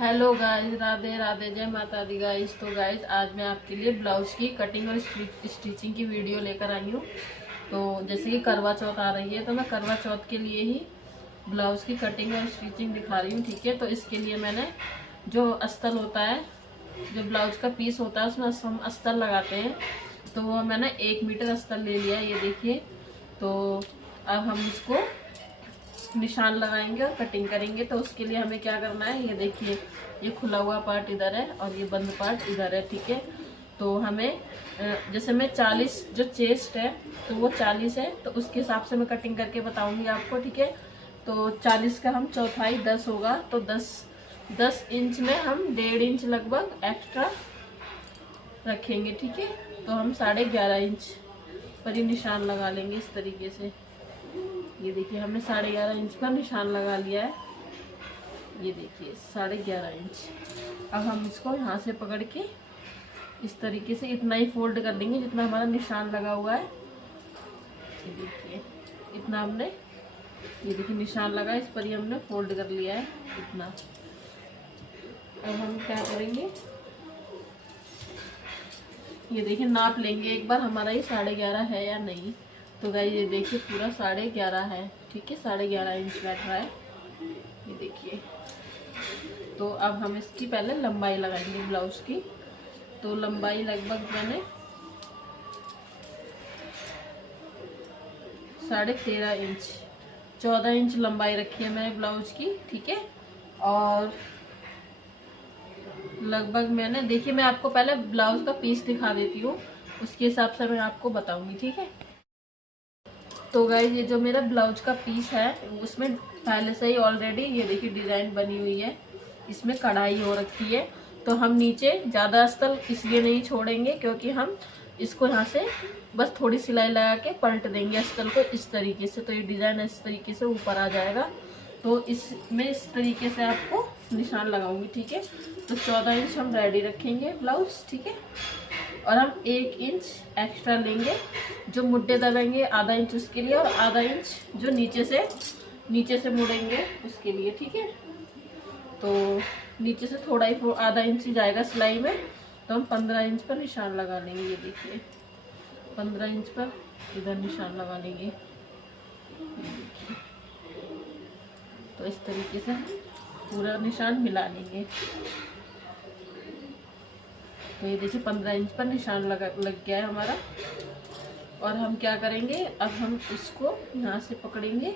Hello guys, Radhe Radhe, जय माता दी guys. तो गाइस आज मैं आपके लिए ब्लाउज की कटिंग और स्टिचिंग की वीडियो लेकर आई हूँ। तो जैसे कि करवा चौथ आ रही है तो मैं करवा चौथ के लिए ही ब्लाउज की कटिंग और स्टिचिंग दिखा रही हूँ। ठीक है, तो इसके लिए मैंने जो अस्तर होता है, जो ब्लाउज का पीस होता है उसमें हम अस्तर लगाते हैं, तो वो मैंने 1 मीटर अस्तर ले लिया है, ये देखिए। तो अब हम इसको निशान लगाएंगे और कटिंग करेंगे। तो उसके लिए हमें क्या करना है, ये देखिए, ये खुला हुआ पार्ट इधर है और ये बंद पार्ट इधर है। ठीक है, तो हमें जैसे मैं 40, जो चेस्ट है तो वो 40 है, तो उसके हिसाब से मैं कटिंग करके बताऊंगी आपको। ठीक है, तो 40 का हम चौथाई 10 होगा, तो 10 इंच में हम 1.5 इंच लगभग एक्स्ट्रा रखेंगे। ठीक है, तो हम 11.5 इंच पर ही निशान लगा लेंगे इस तरीके से। ये देखिए, हमने 11.5 इंच पर निशान लगा लिया है। ये देखिए 11.5 इंच। अब हम इसको यहाँ से पकड़ के इस तरीके से इतना ही फोल्ड कर देंगे जितना हमारा निशान लगा हुआ है। ये देखिए, इतना हमने, ये देखिए निशान लगा, इस पर ही हमने फोल्ड कर लिया है इतना। अब हम क्या करेंगे, ये देखिए नाप लेंगे एक बार हमारा ये 11.5 है या नहीं। तो गाइस ये देखिए पूरा 11.5 है। ठीक है, 11.5 इंच बैठ रहा है, ये देखिए। तो अब हम इसकी पहले लंबाई लगाएंगे ब्लाउज की। तो लंबाई लगभग मैंने 13.5 इंच, 14 इंच लंबाई रखी है मैंने ब्लाउज की। ठीक है, और लगभग मैंने, देखिए मैं आपको पहले ब्लाउज का पीस दिखा देती हूँ, उसके हिसाब से मैं आपको बताऊंगी। ठीक है, तो गाइस ये जो मेरा ब्लाउज का पीस है उसमें पहले से ही ऑलरेडी ये देखिए डिजाइन बनी हुई है, इसमें कढ़ाई हो रखी है। तो हम नीचे ज़्यादा अस्तर इसलिए नहीं छोड़ेंगे क्योंकि हम इसको यहाँ से बस थोड़ी सिलाई लगा के पलट देंगे अस्तर को इस तरीके से, तो ये डिज़ाइन इस तरीके से ऊपर आ जाएगा। तो इसमें इस तरीके से आपको निशान लगाऊंगी। ठीक है, तो 14 इंच हम रेडी रखेंगे ब्लाउज। ठीक है, और हम 1 इंच एक्स्ट्रा लेंगे, जो मुड्डे दबेंगे आधा इंच उसके लिए, और आधा इंच जो नीचे से मुड़ेंगे उसके लिए। ठीक है, तो नीचे से थोड़ा ही आधा इंच ही जाएगा सिलाई में, तो हम 15 इंच पर निशान लगा लेंगे। ये देखिए 15 इंच पर इधर निशान लगा लेंगे। तो इस तरीके से पूरा निशान मिला लेंगे। तो ये देखिए 15 इंच पर निशान लग गया है हमारा। और हम क्या करेंगे, अब हम इसको यहाँ से पकड़ेंगे,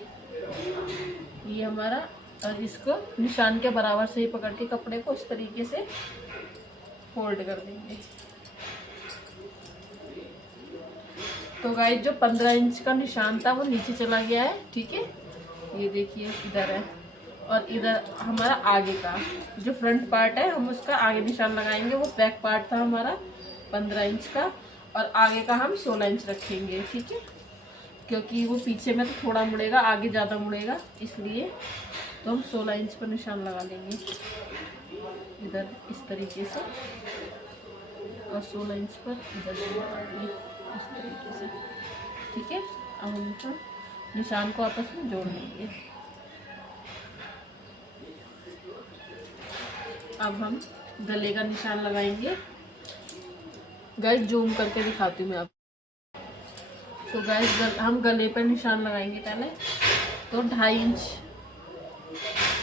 ये हमारा, और इसको निशान के बराबर से ही पकड़ के कपड़े को इस तरीके से फोल्ड कर देंगे। तो गाइस जो 15 इंच का निशान था वो नीचे चला गया है। ठीक है, ये देखिए इधर है, और इधर हमारा आगे का जो फ्रंट पार्ट है हम उसका आगे निशान लगाएंगे। वो बैक पार्ट था हमारा 15 इंच का, और आगे का हम 16 इंच रखेंगे। ठीक है, क्योंकि वो पीछे में तो थोड़ा मुड़ेगा, आगे ज़्यादा मुड़ेगा, इसलिए तो हम 16 इंच पर निशान लगा लेंगे इधर इस तरीके से, और 16 इंच पर इधर इस तरीके से। ठीक है, अब हम निशान को आपस में जोड़ लेंगे। अब हम गले का निशान लगाएंगे। गाइस जूम करके दिखाती हूँ मैं आपको। तो गाइस हम गले पर निशान लगाएंगे पहले, तो 2.5 इंच,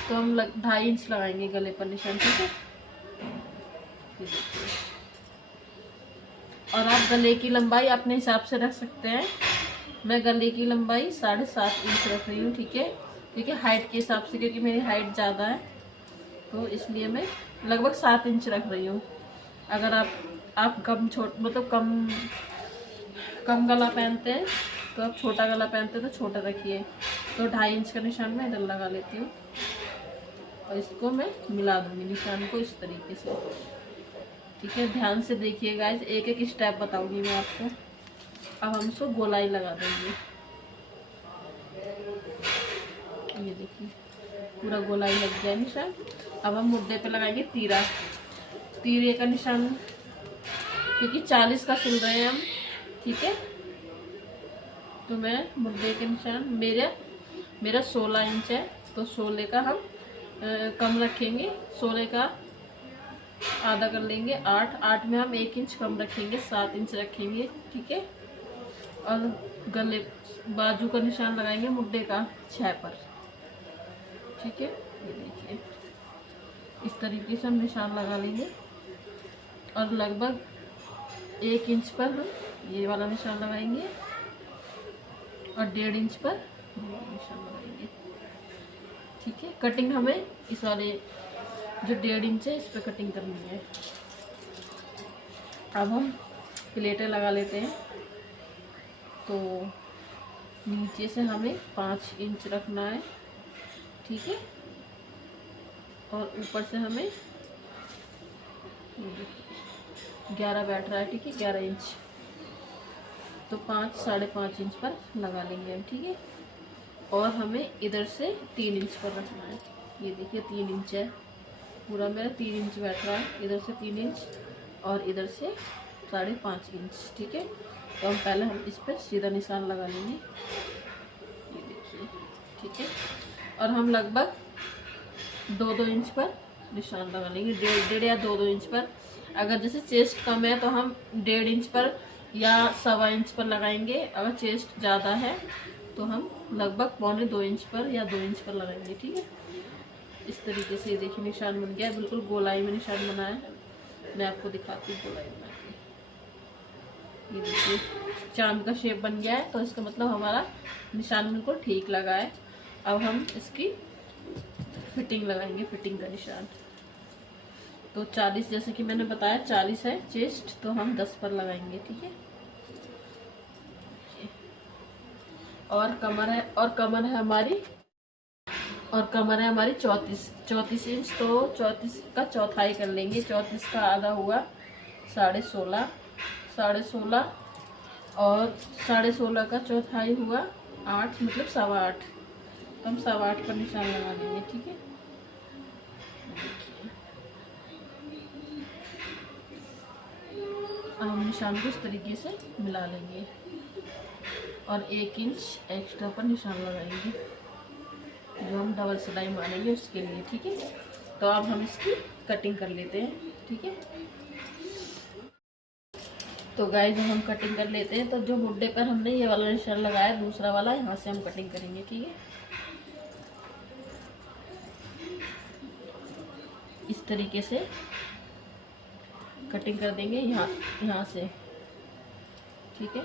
तो हम 2.5 इंच लगाएंगे गले पर निशान। ठीक है, और आप गले की लंबाई अपने हिसाब से रख सकते हैं। मैं गले की लंबाई 7.5 इंच रख रही हूँ। ठीक है, क्योंकि हाइट के हिसाब से, क्योंकि मेरी हाइट ज़्यादा है तो इसलिए मैं लगभग 7 इंच रख रही हूँ। अगर आप कम मतलब कम गला पहनते हैं, तो आप छोटा गला पहनते हैं तो छोटा रखिए। तो 2.5 इंच का निशान मैं इधर लगा लेती हूँ, और इसको मैं मिला दूँगी निशान को इस तरीके से। ठीक है, ध्यान से देखिए गाइस, एक एक स्टेप बताऊंगी मैं आपको। अब हम इसको गोलाई लगा देंगे। ये देखिए पूरा गोलाई लग गया निशान। अब हम मुद्दे पे लगाएंगे तीरे का निशान, क्योंकि 40 का सिल रहे हैं हम। ठीक है, तो मैं मुद्दे के निशान, मेरा 16 इंच है, तो 16 का हम कम रखेंगे, 16 का आधा कर लेंगे 8, 8 में हम 1 इंच कम रखेंगे, 7 इंच रखेंगे, ठीक है। और गले बाजू का निशान लगाएंगे मुड्डे का 6 पर, ठीक है। ये देखिए इस तरीके से हम निशान लगा लेंगे और लगभग 1 इंच पर हम ये वाला निशान लगाएंगे और 1.5 इंच पर निशान लगाएंगे, ठीक है। कटिंग हमें इस वाले जो 1.5 इंच है इस पर कटिंग करनी है। अब हम प्लेटें लगा लेते हैं। तो नीचे से हमें 5 इंच रखना है, ठीक है। और ऊपर से हमें 11 बैठ रहा है, ठीक है, 11 इंच। तो 5, 5.5 इंच पर लगा लेंगे हम, ठीक है। और हमें इधर से 3 इंच पर रखना है। ये देखिए 3 इंच है, पूरा मेरा 3 इंच बैठ रहा है। इधर से 3 इंच और इधर से 5.5 इंच, ठीक है। तो हम पहले हम इस पर सीधा निशान लगा लेंगे, ये देखिए, ठीक है। और हम लगभग 2-2 इंच पर निशान लगा लेंगे, 1.5 या 2-2 इंच पर। अगर जैसे चेस्ट कम है तो हम 1.5 इंच पर या 1.25 इंच पर लगाएंगे। अगर चेस्ट ज़्यादा है तो हम लगभग 1.25-2 इंच पर या 2 इंच पर लगाएंगे, ठीक है। इस तरीके से ये देखिए निशान बन गया है, बिल्कुल गोलाई में निशान बना है। मैं आपको दिखाती हूँ गोलाई बना के। ये देखिए चांद का शेप बन गया है, तो इसका मतलब हमारा निशान बिल्कुल ठीक लगा है। अब हम इसकी फिटिंग लगाएंगे, फिटिंग का निशान। तो 40, जैसे कि मैंने बताया 40 है चेस्ट, तो हम 10 पर लगाएंगे, ठीक है। और कमर है, कमर है हमारी 34 इंच। तो 34 का चौथाई कर लेंगे। 34 का आधा हुआ 16.5, 16.5 और 16.5 का चौथाई हुआ 8, मतलब 8.25। तो हम 8.25 पर निशान लगा लेंगे, ठीक है। अब हम निशान को इस तरीके से मिला लेंगे और 1 इंच एक्स्ट्रा पर निशान लगाएंगे, जो हम डबल सिलाई मारेंगे उसके लिए, ठीक है। तो अब हम इसकी कटिंग कर लेते हैं, ठीक है। तो गाइस हम कटिंग कर लेते हैं। तो जो मुड्डे पर हमने ये वाला निशान लगाया, दूसरा वाला, यहाँ से हम कटिंग करेंगे, ठीक है। इस तरीके से कटिंग कर देंगे यहाँ से, ठीक है।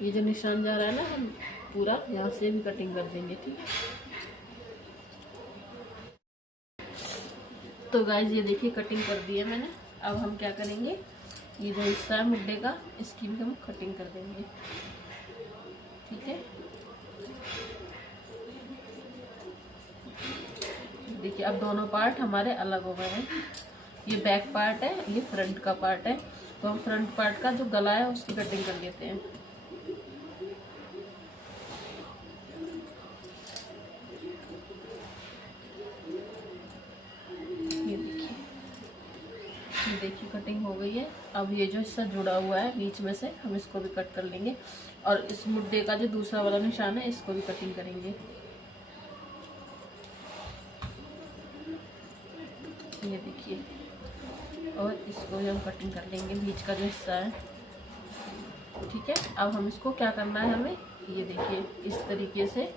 ये जो निशान जा रहा है ना, हम पूरा यहाँ से भी कटिंग कर देंगे, ठीक है। तो गाइस ये देखिए कटिंग कर दी है मैंने। अब हम क्या करेंगे, ये जो हिस्सा है मुड्डे का, इसकी भी हम कटिंग कर देंगे, ठीक है। देखिए अब दोनों पार्ट हमारे अलग हो गए हैं। ये बैक पार्ट है, ये फ्रंट का पार्ट है। तो हम फ्रंट पार्ट का जो गला है उसकी कटिंग कर लेते हैं। ये देखिए कटिंग हो गई है। अब ये जो हिस्सा जुड़ा हुआ है बीच में से, हम इसको भी कट कर लेंगे। और इस मुड्डे का जो दूसरा वाला निशान है, इसको भी कटिंग करेंगे। ये देखिए, और इसको भी हम कटिंग कर लेंगे, बीच का जो हिस्सा है, ठीक है। अब हम इसको क्या करना है, हमें ये देखिए इस तरीके से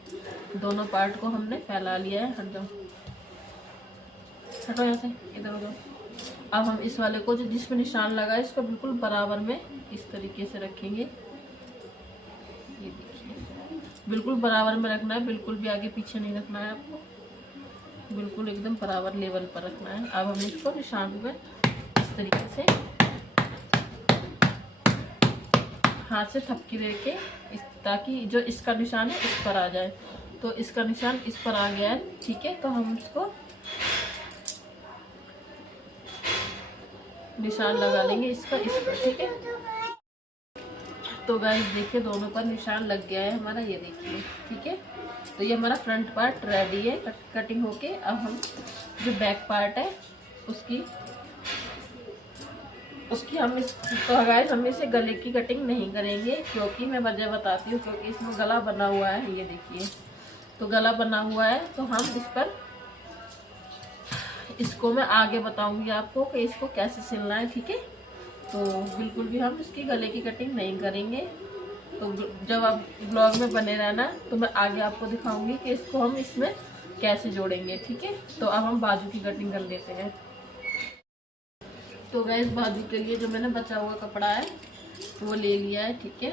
दोनों पार्ट को हमने फैला लिया है। हट जाओ, हटो यहाँ से, इधर उधर। अब हम इस वाले को जो जिसमें निशान लगा है, इसको बिल्कुल बराबर में इस तरीके से रखेंगे। ये देखिए बिल्कुल बराबर में रखना है, बिल्कुल भी आगे पीछे नहीं रखना है आपको, बिल्कुल एकदम बराबर लेवल पर रखना है। अब हम इसको निशान पे इस तरीके से हाथ से थपकी दे के ताकि जो इसका निशान है इस पर आ जाए। तो इसका निशान इस पर आ गया है, ठीक है। तो हम इसको निशान लगा लेंगे इसका इस पर, ठीक है। तो गाइस देखिए दोनों पर निशान लग गया है हमारा, ये देखिए, ठीक है। तो ये हमारा फ्रंट पार्ट रेडी है कटिंग होके। अब हम जो बैक पार्ट है उसकी उसकी हम इस तो गाइस हम इसे गले की कटिंग नहीं करेंगे, क्योंकि मैं वजह बताती हूँ, क्योंकि इसमें गला बना हुआ है, ये देखिए। तो गला बना हुआ है तो हम इस पर इसको मैं आगे बताऊंगी आपको कि इसको कैसे सिलना है, ठीक है। तो बिल्कुल भी हम इसकी गले की कटिंग नहीं करेंगे। तो जब आप ब्लॉग में बने रहना, तो मैं आगे आपको दिखाऊंगी कि इसको हम इसमें कैसे जोड़ेंगे, ठीक है। तो अब हम बाजू की कटिंग कर लेते हैं। तो गैस बाजू के लिए जो मैंने बचा हुआ कपड़ा है वो ले लिया है, ठीक है।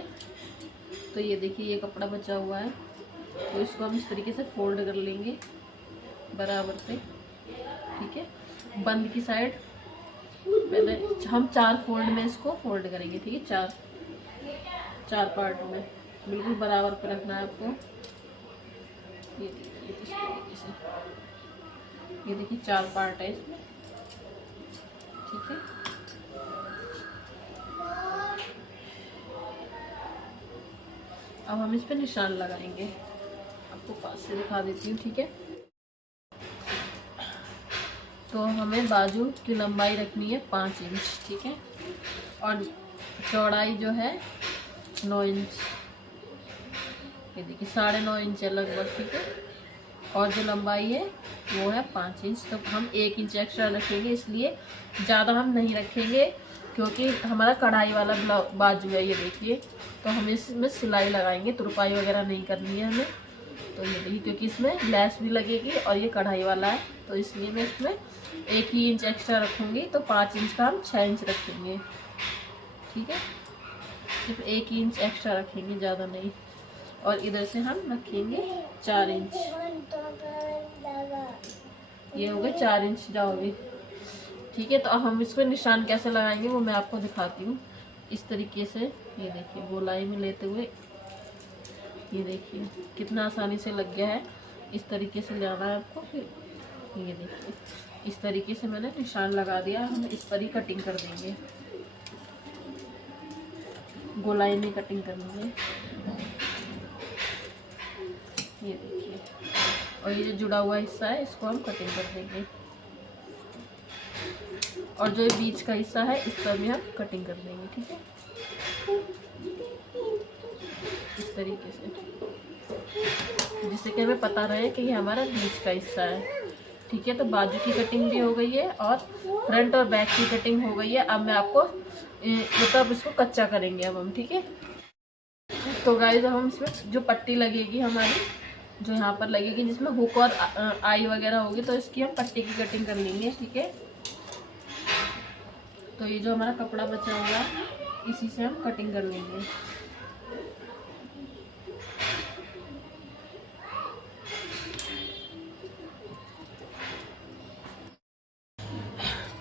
तो ये देखिए ये कपड़ा बचा हुआ है, तो इसको हम इस तरीके से फोल्ड कर लेंगे बराबर से, ठीक है। बंद की साइड पहले हम 4 फोल्ड में इसको फोल्ड करेंगे, ठीक है। 4 पार्ट में बिल्कुल बराबर पे रखना है आपको। ये देखिए इस तरीके से, ये देखिए 4 पार्ट है इसमें, ठीक है। अब हम इस पे निशान लगाएंगे, आपको पास से दिखा देती हूँ, ठीक है। तो हमें बाजू की लंबाई रखनी है 5 इंच, ठीक है। और चौड़ाई जो है 9 इंच, ये देखिए 9.5 इंच है लगभग, ठीक है। और जो लंबाई है वो है 5 इंच। तो हम 1 इंच एक्स्ट्रा रखेंगे, इसलिए ज़्यादा हम नहीं रखेंगे, क्योंकि हमारा कढ़ाई वाला बाजू है, ये देखिए। तो हम इसमें सिलाई लगाएंगे, तुरपाई वगैरह नहीं करनी है हमें। तो ये देखिए क्योंकि इसमें लैस भी लगेगी और ये कढ़ाई वाला है, तो इसलिए मैं इसमें 1 ही इंच एक्स्ट्रा रखूँगी। तो 5 इंच का हम 6 इंच रखेंगे, ठीक है। सिर्फ 1 इंच एक्स्ट्रा रखेंगे, ज़्यादा नहीं। और इधर से हम रखेंगे 4 इंच, ये हो गए 4 इंच जाओगे, ठीक है। तो अब हम इसको निशान कैसे लगाएंगे वो मैं आपको दिखाती हूँ। इस तरीके से ये देखिए गोलाई में लेते हुए, ये देखिए कितना आसानी से लग गया है। इस तरीके से लेना है आपको। फिर ये देखिए इस तरीके से मैंने निशान लगा दिया। हम इस पर ही कटिंग कर देंगे, गोलाई में कटिंग करनी है, ये देखिए। और ये जो जुड़ा हुआ हिस्सा है इसको हम कटिंग कर देंगे, और जो बीच का हिस्सा है इस पर भी हम कटिंग कर देंगे, ठीक है। इस तरीके से, जिससे कि हमें पता रहे कि ये हमारा बीच का हिस्सा है, ठीक है। तो बाजू की कटिंग भी हो गई है और फ्रंट और बैक की कटिंग हो गई है। अब मैं आपको मतलब इसको कच्चा करेंगे अब हम, ठीक है। तो गाइस हम इसमें जो पट्टी लगेगी हमारी, जो यहाँ पर लगेगी, जिसमें हुक और आई वगैरह होगी, तो इसकी हम पट्टी की कटिंग कर लेंगे, ठीक है। तो ये जो हमारा कपड़ा बचा हुआ है इसी से हम कटिंग कर लेंगे।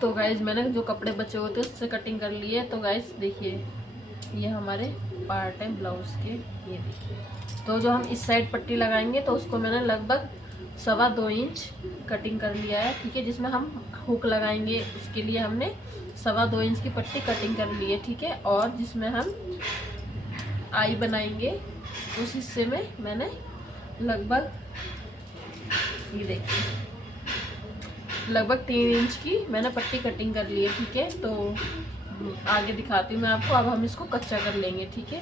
तो गाइज मैंने जो कपड़े बचे हुए थे उससे कटिंग कर लिए। तो गाइज देखिए ये हमारे पार्ट है ब्लाउज के, ये देखिए। तो जो हम इस साइड पट्टी लगाएंगे तो उसको मैंने लगभग 2.25 इंच कटिंग कर लिया है, ठीक है। जिसमें हम हुक लगाएंगे उसके लिए हमने 2.25 इंच की पट्टी कटिंग कर ली है, ठीक है। और जिसमें हम आई बनाएंगे उस हिस्से में मैंने लगभग, ये देखिए लगभग 3 इंच की मैंने पट्टी कटिंग कर ली है, ठीक है। तो आगे दिखाती हूँ मैं आपको। अब हम इसको कच्चा कर लेंगे, ठीक है।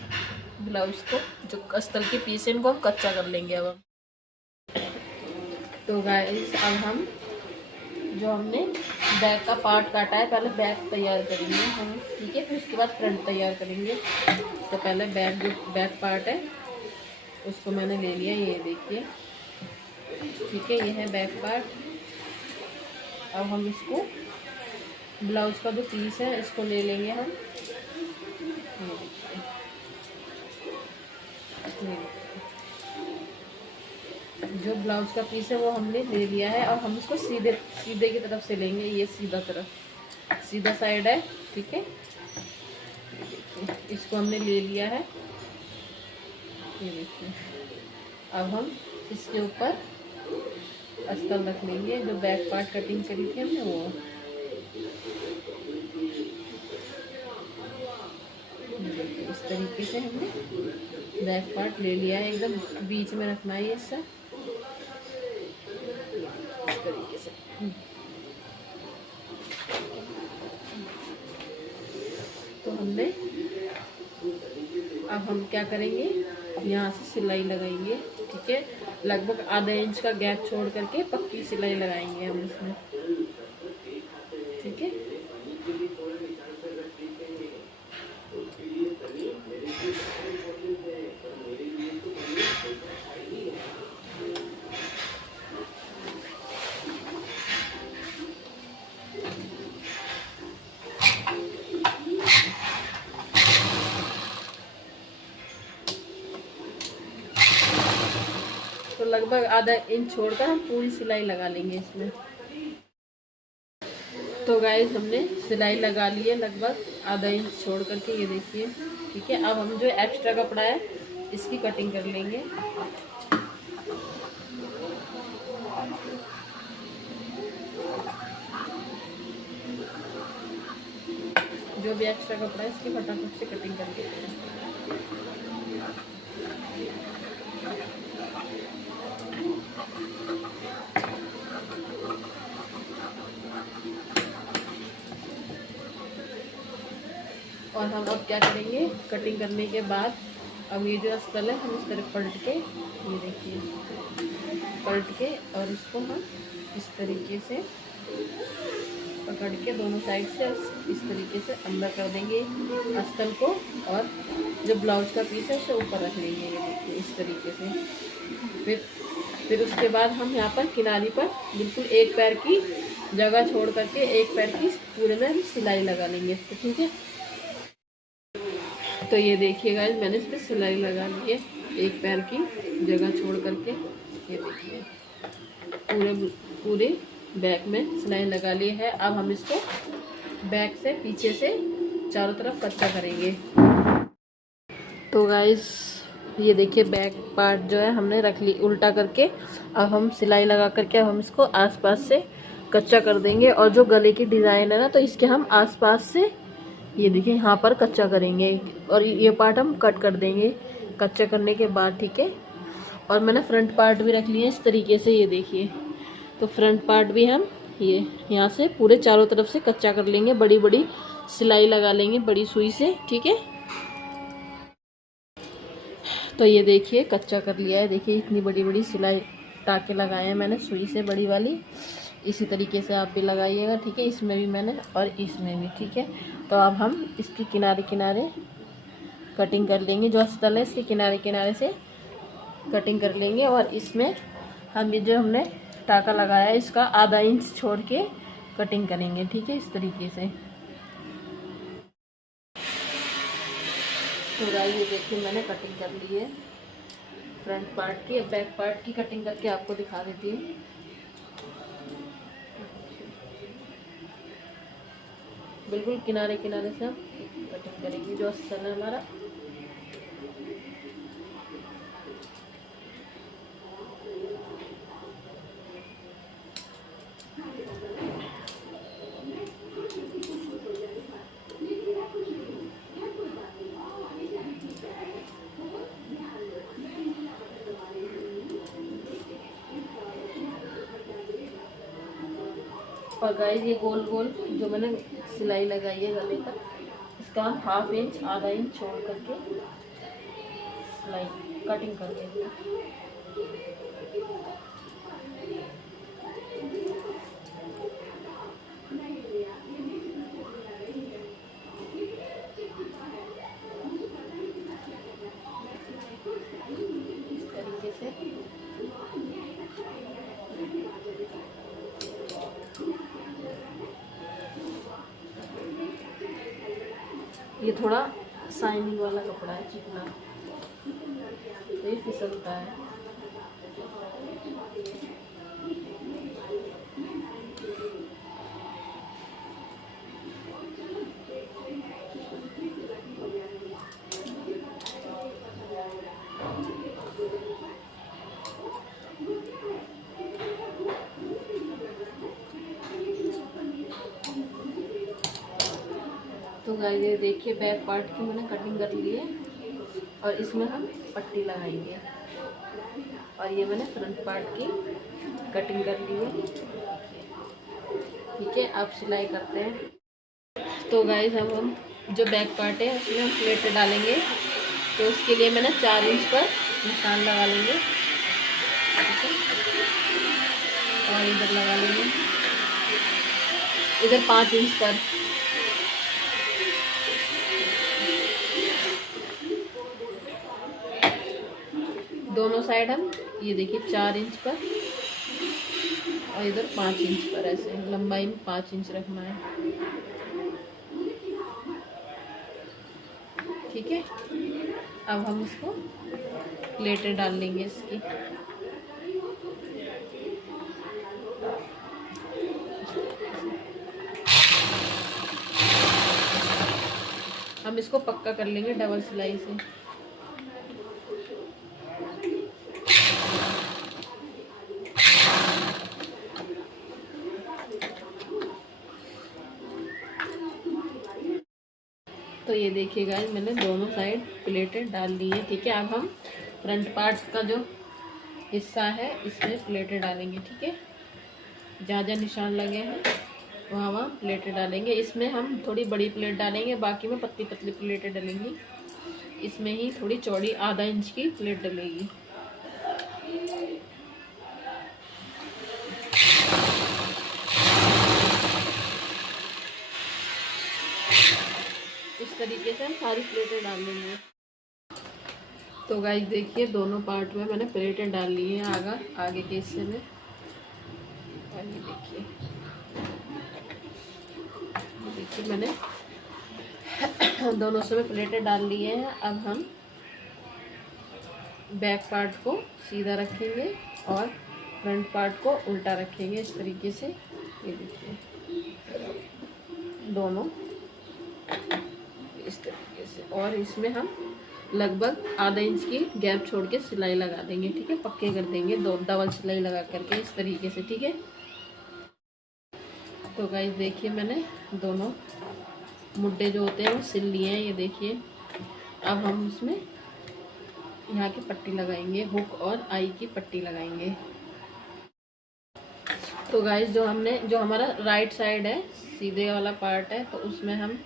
ब्लाउज को जो अस्तर के पीस है इनको हम कच्चा कर लेंगे अब हम। तो गाइस अब हम जो हमने बैक का पार्ट काटा है, पहले बैक तैयार करेंगे हम, ठीक है। फिर उसके बाद फ्रंट तैयार करेंगे। तो पहले बैक जो बैक पार्ट है उसको मैंने ले लिया, ये देखिए, ठीक है। ये है बैक पार्ट। अब हम इसको ब्लाउज का जो पीस है इसको ले लेंगे हम, जो ब्लाउज का पीस है वो हमने ले लिया है। और हम इसको सीधे की तरफ से लेंगे, ये सीधा साइड है, ठीक है। इसको हमने ले लिया है, ये देखिए। अब हम इसके ऊपर अस्तर रख लेंगे, जो बैक पार्ट कटिंग करी थी हमने वो। इस तरीके से हमने बैक पार्ट ले लिया है, एकदम बीच में रखना है ये इससे, इस तरीके से। अब हम क्या करेंगे, यहाँ से सिलाई लगाएंगे। ठीक है, लगभग आधा इंच का गैप छोड़ करके पक्की सिलाई लगाएंगे हम इसमें। ठीक है, तो लगभग आधा इंच छोड़कर हम पूरी सिलाई लगा लेंगे इसमें। तो गाइस हमने सिलाई लगा ली है लगभग आधा इंच छोड़ करके, ये देखिए। ठीक है, अब हम जो एक्स्ट्रा कपड़ा है इसकी कटिंग कर लेंगे। जो भी एक्स्ट्रा कपड़ा है इसकी फटाफट से कटिंग कर लेते हैं। और हम अब क्या करेंगे, कटिंग करने के बाद अब ये जो अस्तर है हम इस तरह पलट के, ये देखिए पलट के, और इसको हम इस तरीके से पकड़ के दोनों साइड से इस तरीके से अंदर कर देंगे अस्तर को, और जो ब्लाउज का पीस है उसे ऊपर रख लेंगे। ये देखिए इस तरीके से। फिर उसके बाद हम यहाँ पर किनारी पर बिल्कुल एक पैर की जगह छोड़ करके एक पैर की पूरे में हम सिलाई लगा लेंगे इसको। ठीक है, तो ये देखिएगा मैंने इस पर सिलाई लगा ली है एक पैर की जगह छोड़ करके। ये देखिए पूरे बैक में सिलाई लगा ली है। अब हम इसको बैक से पीछे से चारों तरफ कच्चा करेंगे। तो गाइस ये देखिए बैक पार्ट जो है हमने रख ली उल्टा करके। अब हम सिलाई लगा करके अब हम इसको आसपास से कच्चा कर देंगे। और जो गले की डिज़ाइन है ना, तो इसके हम आसपास से ये देखिए यहाँ पर कच्चा करेंगे, और ये पार्ट हम कट कर देंगे कच्चा करने के बाद। ठीक है, और मैंने फ्रंट पार्ट भी रख लिए इस तरीके से। ये देखिए, तो फ्रंट पार्ट भी हम ये यहाँ से पूरे चारों तरफ से कच्चा कर लेंगे, बड़ी बड़ी सिलाई लगा लेंगे बड़ी सुई से। ठीक है, तो ये देखिए कच्चा कर लिया है। देखिए इतनी बड़ी बड़ी सिलाई टाके लगाए हैं मैंने सुई से, बड़ी वाली। इसी तरीके से आप भी लगाइएगा। ठीक है, इसमें भी मैंने और इसमें भी। ठीक है, तो अब हम इसके किनारे किनारे कटिंग कर लेंगे। जो अस्तर है इसके किनारे किनारे से कटिंग कर लेंगे, और इसमें हम ये जो हमने टाका लगाया है इसका आधा इंच छोड़ के कटिंग करेंगे। ठीक है, इस तरीके से। तो गाइस ये देखिए मैंने कटिंग कर ली है फ्रंट पार्ट की। अब बैक पार्ट की कटिंग करके आपको दिखा देती हूँ। बिल्कुल किनारे किनारे से हम कटिंग करेंगे जो अस्तर है हमारा। और गाइस ये गोल गोल जो मैंने सिलाई लगाई है गले तक, इसका हम हाफ इंच आधा इंच छोड़ करके सिलाई कटिंग कर देंगे। इस तरीके से ये थोड़ा शाइनिंग वाला कपड़ा है, चिकना, तो ये फिसलता है। तो गाइस ये देखिए बैक पार्ट की मैंने कटिंग कर ली है, और इसमें हम पट्टी लगाएंगे। और ये मैंने फ्रंट पार्ट की कटिंग कर ली है। ठीक है, आप सिलाई करते हैं। तो गाइस अब हम जो बैक पार्ट है उसमें हम प्लेट डालेंगे। तो उसके लिए मैंने 4 इंच पर निशान लगा लेंगे, और इधर लगा लेंगे, इधर 5 इंच पर। दोनों साइड हम ये देखिए 4 इंच पर और इधर 5 इंच पर, ऐसे लंबाई में 5 इंच रखना है। ठीक है, अब हम इसको प्लेटें डाल लेंगे इसकी। हम इसको पक्का कर लेंगे डबल सिलाई से। तो ये देखिएगा मैंने दोनों साइड प्लेटें डाल ली है। ठीक है, अब हम फ्रंट पार्ट का जो हिस्सा है इसमें प्लेटें डालेंगे। ठीक है, जहाँ जहाँ निशान लगे हैं वहाँ वहाँ प्लेटें डालेंगे। इसमें हम थोड़ी बड़ी प्लेट डालेंगे, बाकी में पतली पतली प्लेटें डलेंगी। इसमें ही थोड़ी चौड़ी आधा इंच की प्लेट डलेगी। इस तरीके से हम सारी प्लेटें डाल लेंगे। तो गाइस देखिए दोनों पार्ट में मैंने प्लेटें डाल ली हैं आगे के हिस्से में। और ये देखिए मैंने दोनों से में प्लेटें डाल ली हैं। अब हम बैक पार्ट को सीधा रखेंगे और फ्रंट पार्ट को उल्टा रखेंगे इस तरीके से। ये देखिए दोनों इस तरीके से, और इसमें हम लगभग आधा इंच की गैप छोड़ के सिलाई लगा देंगे। ठीक है, पक्के कर देंगे दो डबल सिलाई लगा करके इस तरीके से। ठीक है, तो गाइस देखिए मैंने दोनों मुड्डे जो होते हैं वो सिल लिए हैं। ये देखिए अब हम इसमें यहाँ की पट्टी लगाएंगे, हुक और आई की पट्टी लगाएंगे। तो गाइस जो हमारा राइट साइड है, सीधे वाला पार्ट है, तो उसमें हम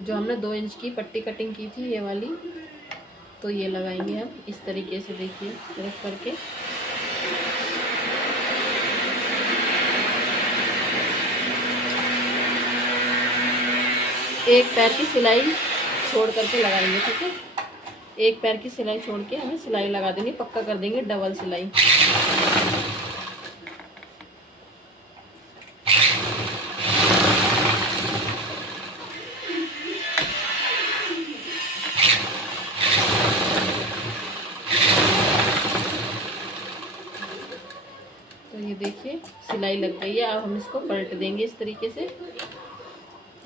जो हमने 2 इंच की पट्टी कटिंग की थी ये वाली, तो ये लगाएंगे हम इस तरीके से। देखिए रख करके एक पैर की सिलाई छोड़ करके लगाएंगे। ठीक है, एक पैर की सिलाई छोड़ के हमें सिलाई लगा देंगे, पक्का कर देंगे डबल सिलाई। तो ये देखिए सिलाई लग गई है। अब हम इसको पलट देंगे इस तरीके से। ये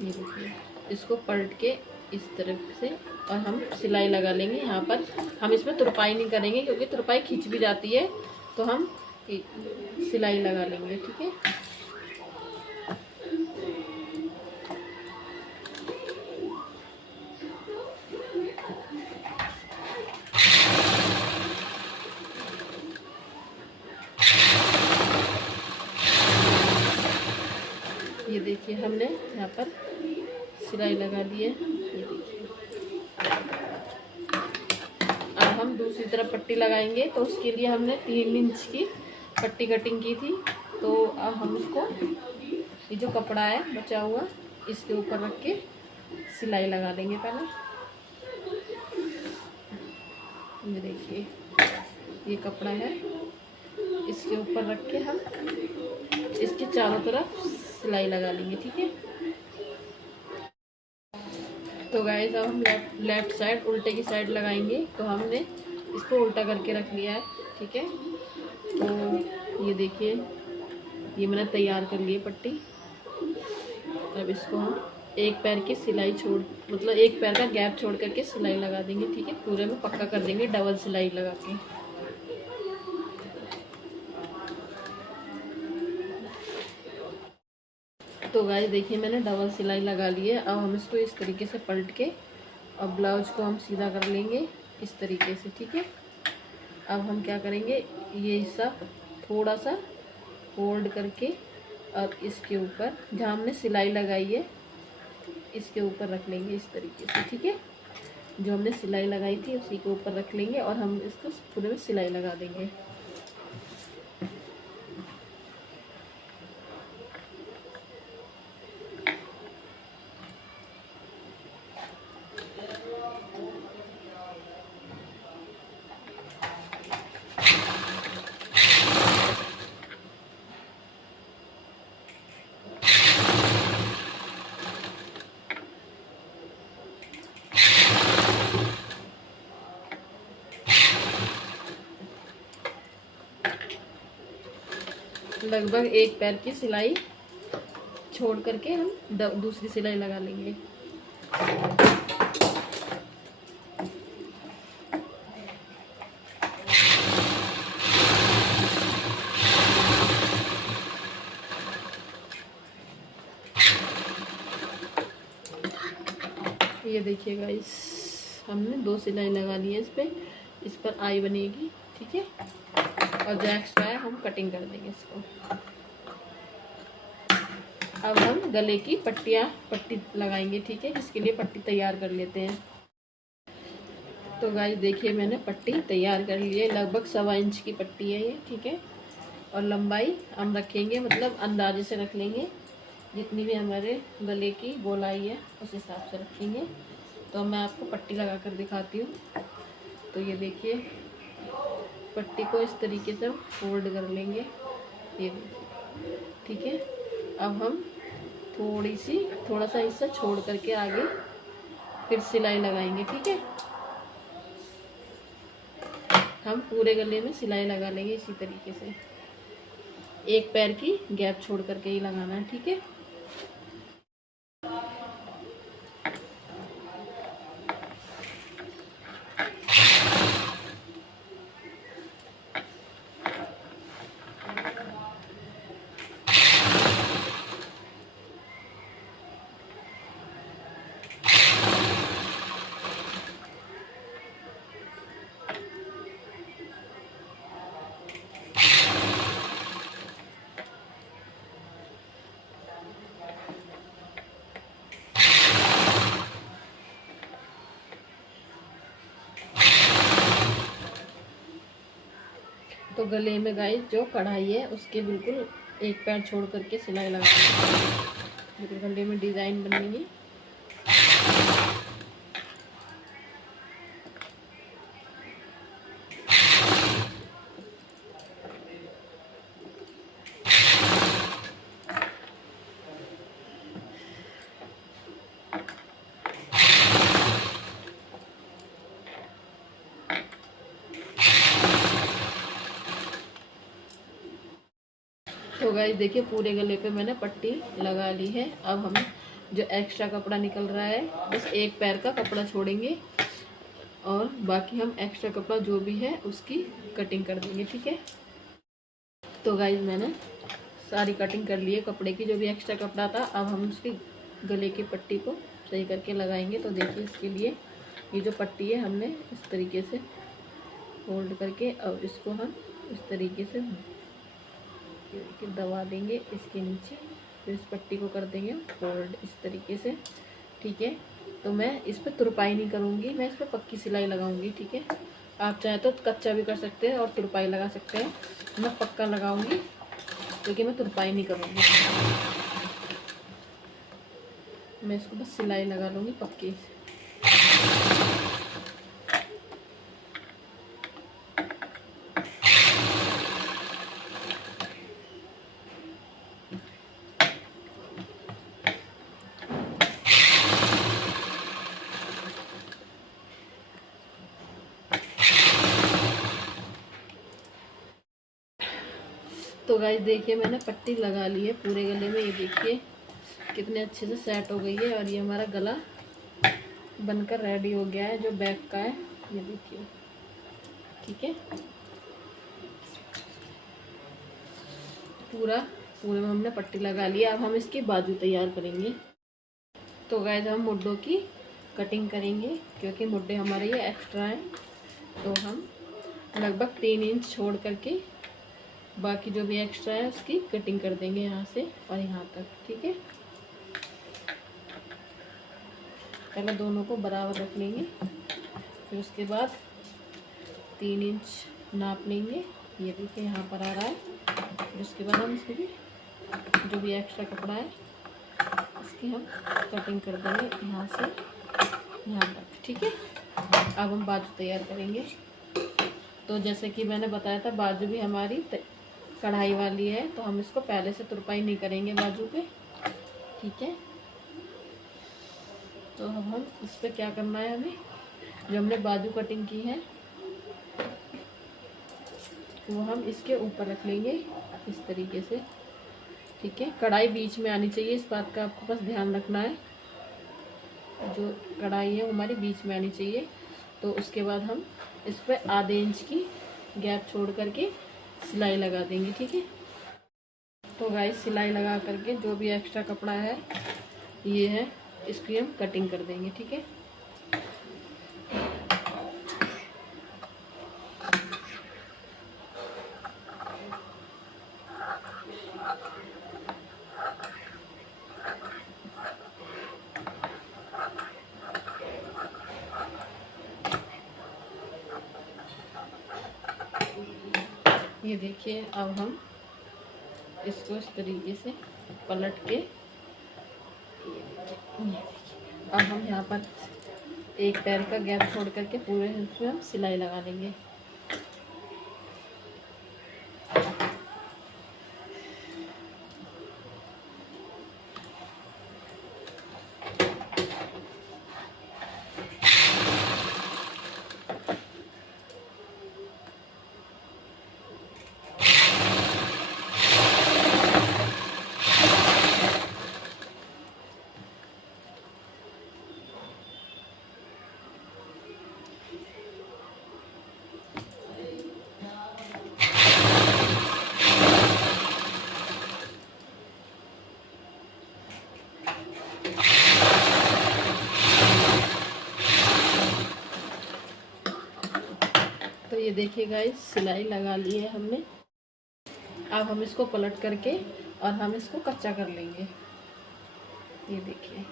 देखिए इसको पलट के इस तरफ से, और हम सिलाई लगा लेंगे। यहाँ पर हम इसमें तुरपाई नहीं करेंगे क्योंकि तुरपाई खिंच भी जाती है, तो हम सिलाई लगा लेंगे। ठीक है, ये देखिए हमने यहाँ पर सिलाई लगा दी है। ये देखिए अब हम दूसरी तरफ पट्टी लगाएंगे, तो उसके लिए हमने 3 इंच की पट्टी कटिंग की थी। तो अब हम इसको ये जो कपड़ा है बचा हुआ इसके ऊपर रख के सिलाई लगा देंगे। पहले ये देखिए ये कपड़ा है, इसके ऊपर रख के हम इसके चारों तरफ सिलाई लगा लेंगे। ठीक है, तो गाइस अब हम लेफ्ट साइड उल्टे की साइड लगाएंगे। तो हमने इसको उल्टा करके रख लिया है। ठीक है, तो ये देखिए ये मैंने तैयार कर ली है पट्टी। अब इसको हम एक पैर की सिलाई छोड़, मतलब एक पैर का गैप छोड़ करके सिलाई लगा देंगे। ठीक है, पूरे में पक्का कर देंगे डबल सिलाई लगा के। तो गाइस देखिए मैंने डबल सिलाई लगा ली है। अब हम इसको इस तरीके से पलट के और ब्लाउज को हम सीधा कर लेंगे इस तरीके से। ठीक है, अब हम क्या करेंगे, ये हिस्सा थोड़ा सा फोल्ड करके और इसके ऊपर जहाँ हमने सिलाई लगाई है इसके ऊपर रख लेंगे इस तरीके से। ठीक है, जो हमने सिलाई लगाई थी उसी के ऊपर रख लेंगे और हम इसको पूरे में सिलाई लगा देंगे। लगभग एक पैर की सिलाई छोड़ करके हम दूसरी सिलाई लगा लेंगे। ये देखिए गाइस, हमने 2 सिलाई लगा ली है इस पर आई बनेगी, ठीक है। और जो एक्स्ट्रा है हम कटिंग कर देंगे इसको। अब हम गले की पट्टी लगाएंगे, ठीक है। इसके लिए पट्टी तैयार कर लेते हैं। तो गाइस देखिए, मैंने पट्टी तैयार कर ली है। लगभग 1.25 इंच की पट्टी है ये, ठीक है। और लंबाई हम रखेंगे, मतलब अंदाजे से रख लेंगे, जितनी भी हमारे गले की गोलाई है उस हिसाब से रखेंगे। तो मैं आपको पट्टी लगा कर दिखाती हूँ। तो ये देखिए, पट्टी को इस तरीके से फोल्ड कर लेंगे, ये देखिए, ठीक है। अब हम थोड़ा सा हिस्सा छोड़ करके आगे फिर सिलाई लगाएंगे, ठीक है। हम पूरे गले में सिलाई लगा लेंगे इसी तरीके से, एक पैर की गैप छोड़ करके ही लगाना है, ठीक है। तो गले में गाइस जो कढ़ाई है उसके बिल्कुल एक पैर छोड़ करके सिलाई लगाएंगे, बिल्कुल गले में डिज़ाइन बनेगी। तो गाइस देखिए, पूरे गले पे मैंने पट्टी लगा ली है। अब हम जो एक्स्ट्रा कपड़ा निकल रहा है, बस एक पैर का कपड़ा छोड़ेंगे और बाकी हम एक्स्ट्रा कपड़ा जो भी है उसकी कटिंग कर देंगे, ठीक है। तो गाइस मैंने सारी कटिंग कर ली है कपड़े की, जो भी एक्स्ट्रा कपड़ा था। अब हम उसकी गले की पट्टी को सही करके लगाएंगे। तो देखिए, इसके लिए ये जो पट्टी है हमने इस तरीके से फोल्ड करके अब इसको हम इस तरीके से दबा देंगे इसके नीचे, फिर इस पट्टी को कर देंगे फोल्ड इस तरीके से, ठीक है। तो मैं इस पर तुरपाई नहीं करूँगी, मैं इस पर पक्की सिलाई लगाऊंगी, ठीक है। आप चाहे तो कच्चा भी कर सकते हैं और तुरपाई लगा सकते हैं। मैं पक्का लगाऊंगी क्योंकि मैं तुरपाई नहीं करूँगी। मैं इसको बस सिलाई लगा लूँगी पक्की से। तो गाइस देखिए, मैंने पट्टी लगा ली है पूरे गले में। ये देखिए कितने अच्छे से सेट हो गई है और ये हमारा गला बनकर रेडी हो गया है, जो बैक का है। ये देखिए, ठीक है। पूरे में हमने पट्टी लगा ली। अब हम इसकी बाजू तैयार करेंगे। तो गाइस हम मुड्ढों की कटिंग करेंगे, क्योंकि मुड्ढे हमारे ये एक्स्ट्रा हैं। तो हम लगभग 3 इंच छोड़ करके बाकी जो भी एक्स्ट्रा है उसकी कटिंग कर देंगे, यहाँ से और यहाँ तक, ठीक है। पहले दोनों को बराबर रख लेंगे। फिर उसके बाद 3 इंच नाप लेंगे, ये देखिए यहाँ पर आ रहा है। फिर उसके बाद हम इसमें भी जो भी एक्स्ट्रा कपड़ा है इसकी हम कटिंग कर देंगे यहाँ से यहाँ तक, ठीक है। अब हम बाजू तैयार करेंगे। तो जैसे कि मैंने बताया था, बाजू भी हमारी कढ़ाई वाली है, तो हम इसको पहले से तुरपाई नहीं करेंगे बाजू पे, ठीक है। तो हम इस पर क्या करना है, हमें जो हमने बाजू कटिंग की है वो हम इसके ऊपर रख लेंगे इस तरीके से, ठीक है। कढ़ाई बीच में आनी चाहिए, इस बात का आपको बस ध्यान रखना है। जो कढ़ाई है वो हमारी बीच में आनी चाहिए। तो उसके बाद हम इस पर आधे इंच की गैप छोड़ करके सिलाई लगा देंगे, ठीक है। तो गाइस सिलाई लगा करके जो भी एक्स्ट्रा कपड़ा है ये है, इसकी हम कटिंग कर देंगे, ठीक है। ये देखिए, अब हम इसको इस तरीके से पलट के, अब हम यहाँ पर एक पैर का गैप छोड़ करके पूरे इसमें हम सिलाई लगा लेंगे। तो ये देखिए गाइस, सिलाई लगा ली है हमने। अब हम इसको पलट करके और हम इसको कच्चा कर लेंगे। ये देखिए,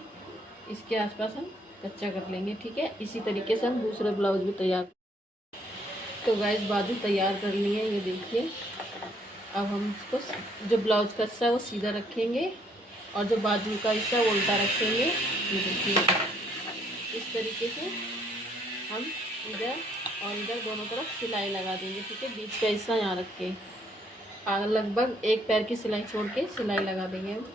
इसके आसपास हम कच्चा कर लेंगे, ठीक है। इसी तरीके से हम दूसरा ब्लाउज भी तैयार। तो गाइस बाजू तैयार कर ली है, ये देखिए। अब हम इसको जो ब्लाउज का हिस्सा है वो सीधा रखेंगे और जो बाजू का हिस्सा वो उल्टा रखेंगे। ये देखिए, इस तरीके से हम इधर और इधर दोनों तरफ सिलाई लगा देंगे, ठीक है। बीच का हिस्सा यहाँ रख के लगभग एक पैर की सिलाई छोड़ के सिलाई लगा देंगे हम।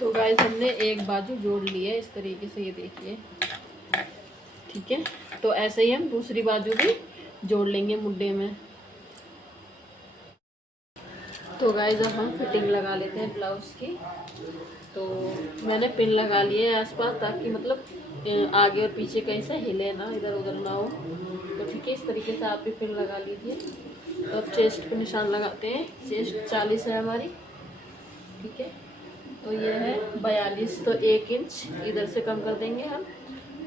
तो गाइस हमने एक बाजू जोड़ ली है इस तरीके से, ये देखिए, ठीक है। तो ऐसे ही हम दूसरी बाजू भी जोड़ लेंगे मुड्डे में। तो गाइस अब हम फिटिंग लगा लेते हैं ब्लाउज की। तो मैंने पिन लगा लिए है आसपास, ताकि मतलब आगे और पीछे कहीं से हिले ना, इधर उधर ना हो। तो ठीक है, इस तरीके से आप भी पिन लगा लीजिए। तो अब चेस्ट पे निशान लगाते हैं। चेस्ट 40 है हमारी, ठीक है। तो ये है 42, तो 1 इंच इधर से कम कर देंगे हम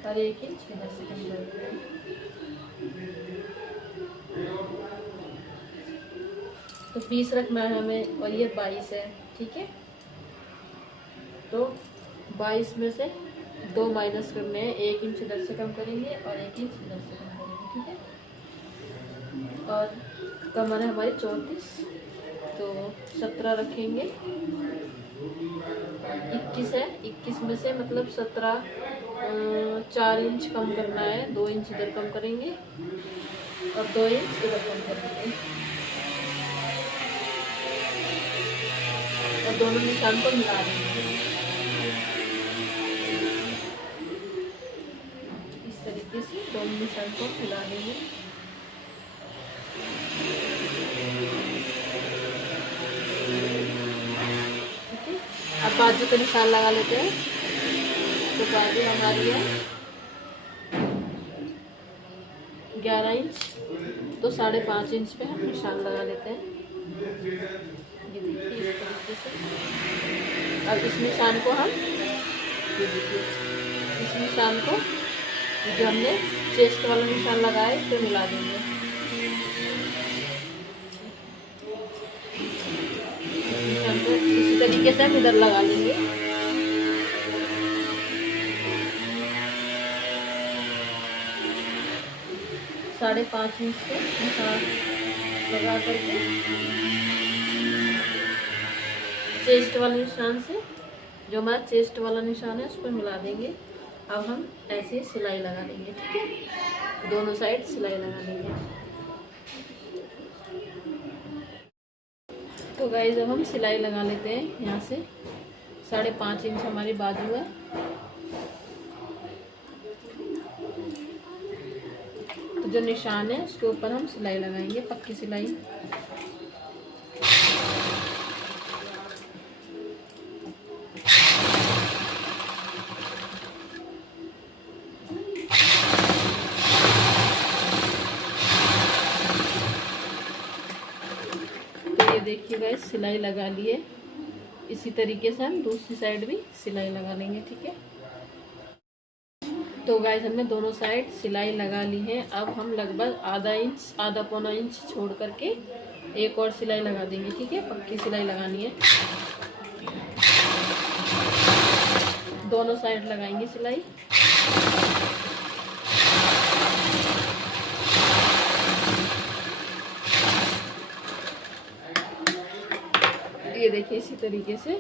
और 1 इंच इधर से कम कर देंगे। तो 20 रखना है हमें और ये 22 है, ठीक है। तो 22 में से 2 माइनस करने हैं, 1 इंच इधर से कम करेंगे और 1 इंच इधर से कम करेंगे, ठीक है। और कमर है हमारी 34, तो 17 रखेंगे। 21 है, 21 में से मतलब 17 4 इंच कम करना है, 2 इंच इधर कम करेंगे और 2 इंच इधर कम करेंगे और दोनों निशान को मिला देंगे इस तरीके से, दोनों निशान को मिला देंगे। अब बाजू का निशान लगा लेते हैं। तो बाजू हमारी है 11 इंच तो 5.5 इंच पे हम निशान लगा लेते हैं। ये देखिए इस तरीके से। अब इस निशान को हम, ये देखिए इस निशान को जो हमने चेस्ट वाला निशान लगाया इस पर मिला देंगे। निशान को इसी तरीके से हम इधर लगा लेंगे। साढ़े 5 इंच पे निशान लगा करके चेस्ट वाले निशान से, जो हमारा चेस्ट वाला निशान है उस पर मिला देंगे। अब हम ऐसे सिलाई लगा लेंगे, ठीक है। दोनों साइड सिलाई लगा लेंगे। तो गाइस अब हम सिलाई लगा लेते हैं। यहाँ से 5.5 इंच हमारी बाजू है। तो जो निशान है उसके ऊपर हम सिलाई लगाएंगे, पक्की सिलाई। देखिए गाइस सिलाई लगा लिए। इसी तरीके से हम दूसरी साइड भी सिलाई लगा लेंगे, ठीक है। तो गाइस हमने दोनों साइड सिलाई लगा ली है। अब हम लगभग आधा पौना इंच छोड़ करके एक और सिलाई लगा देंगे, ठीक है। पक्की सिलाई लगानी है, दोनों साइड लगाएंगे सिलाई। ये देखिए इसी तरीके से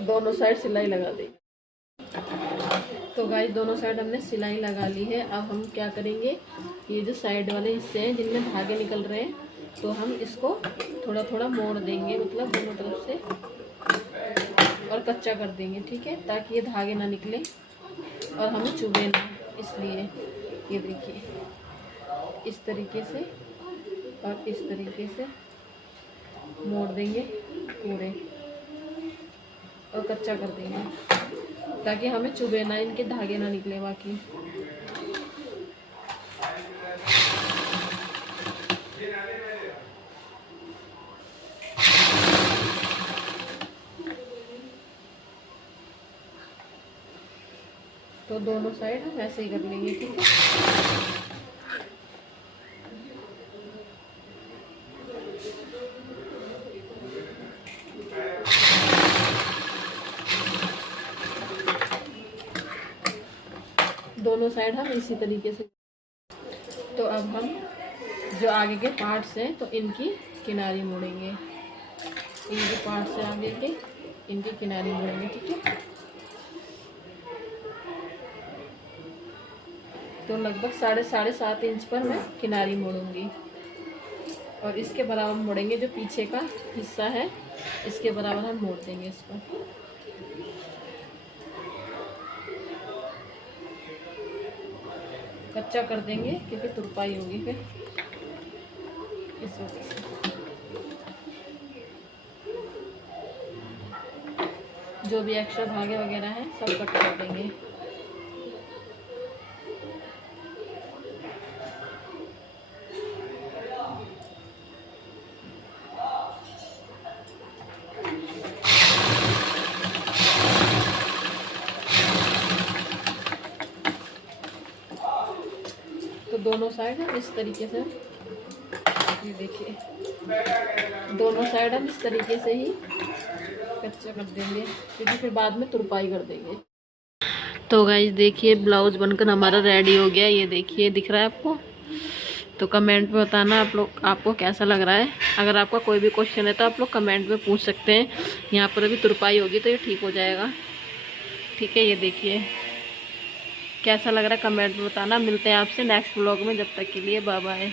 दोनों साइड सिलाई लगा देंगे। तो गाइस दोनों साइड हमने सिलाई लगा ली है। अब हम क्या करेंगे, ये जो साइड वाले हिस्से हैं जिनमें धागे निकल रहे हैं, तो हम इसको थोड़ा थोड़ा मोड़ देंगे, मतलब दोनों तरफ से, और कच्चा कर देंगे, ठीक है, ताकि ये धागे ना निकले और हमें चुभे ना, इसलिए। ये देखिए इस तरीके से और इस तरीके से मोड़ देंगे पूरे और कच्चा कर देंगे, ताकि हमें चुभे ना, इनके धागे ना निकले बाकी। तो दोनों साइड हम ऐसे ही कर लेंगे, ठीक है। दोनों साइड हम इसी तरीके से। तो अब हम जो आगे के पार्ट्स हैं तो इनकी किनारी मोड़ेंगे, इनके पार्ट से आगे के इनकी किनारी मोड़ेंगे, ठीक है। तो लगभग 7.5 इंच पर मैं किनारी मोड़ूंगी और इसके बराबर मोड़ेंगे। जो पीछे का हिस्सा है इसके बराबर हम मोड़ देंगे इसको। कच्चा कर देंगे क्योंकि तुरपाई होगी फिर इस वजह से। जो भी एक्स्ट्रा धागे वगैरह हैं सब कट कर देंगे। तो दोनों साइड हम इस तरीके से, ये देखिए दोनों साइड हम इस तरीके से ही कच्चा कर देंगे, क्योंकि फिर बाद में तुरपाई कर देंगे। तो गाइस देखिए ब्लाउज बनकर हमारा रेडी हो गया। ये देखिए दिख रहा है आपको। तो कमेंट में बताना आप लोग आपको कैसा लग रहा है। अगर आपका कोई भी क्वेश्चन है तो आप लोग कमेंट में पूछ सकते हैं। यहाँ पर अभी तुरपाई होगी तो ये ठीक हो जाएगा, ठीक है। ये देखिए कैसा लग रहा है कमेंट में बताना। मिलते हैं आपसे नेक्स्ट व्लॉग में, जब तक के लिए बाय बाय।